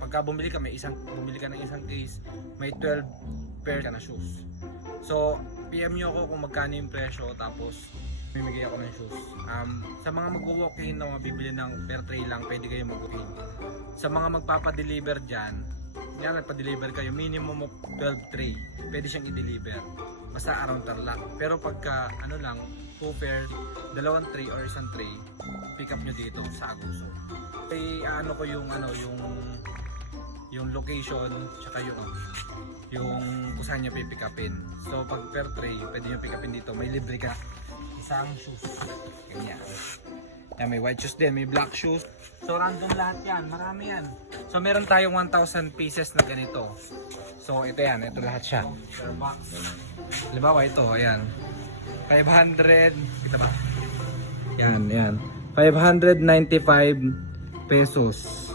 Pagka bumili ka ng isang case, may 12 pair ka na shoes. So, PM nyo ako kung magkano yung presyo, tapos bibigay ako ng shoes. Sa mga mag-walk-in na mabibili ng per tray lang, pwede kayo mag-walk-in. Sa mga magpapadeliver dyan, yan, nagpa-deliver kayo, minimum of 12 tray, pwede siyang i-deliver. Basta around Tarlac. Pero pagka, ano lang, 2 pair, 2 tray or 1 tray, pick up nyo dito sa Aguso. Ano ko yung location tsaka yung kung saan nyo pipick upin. So pag per tray pwede nyo pick upin dito, may libre ka isang shoes, ganyan. Yan, may white shoes din, may black shoes, so random lahat yan, marami yan. So meron tayong 1,000 pieces na ganito. So ito yan, ito lahat siya per box. Halimbawa ito, ayan, 500, kita ba? Yan, 595 pesos.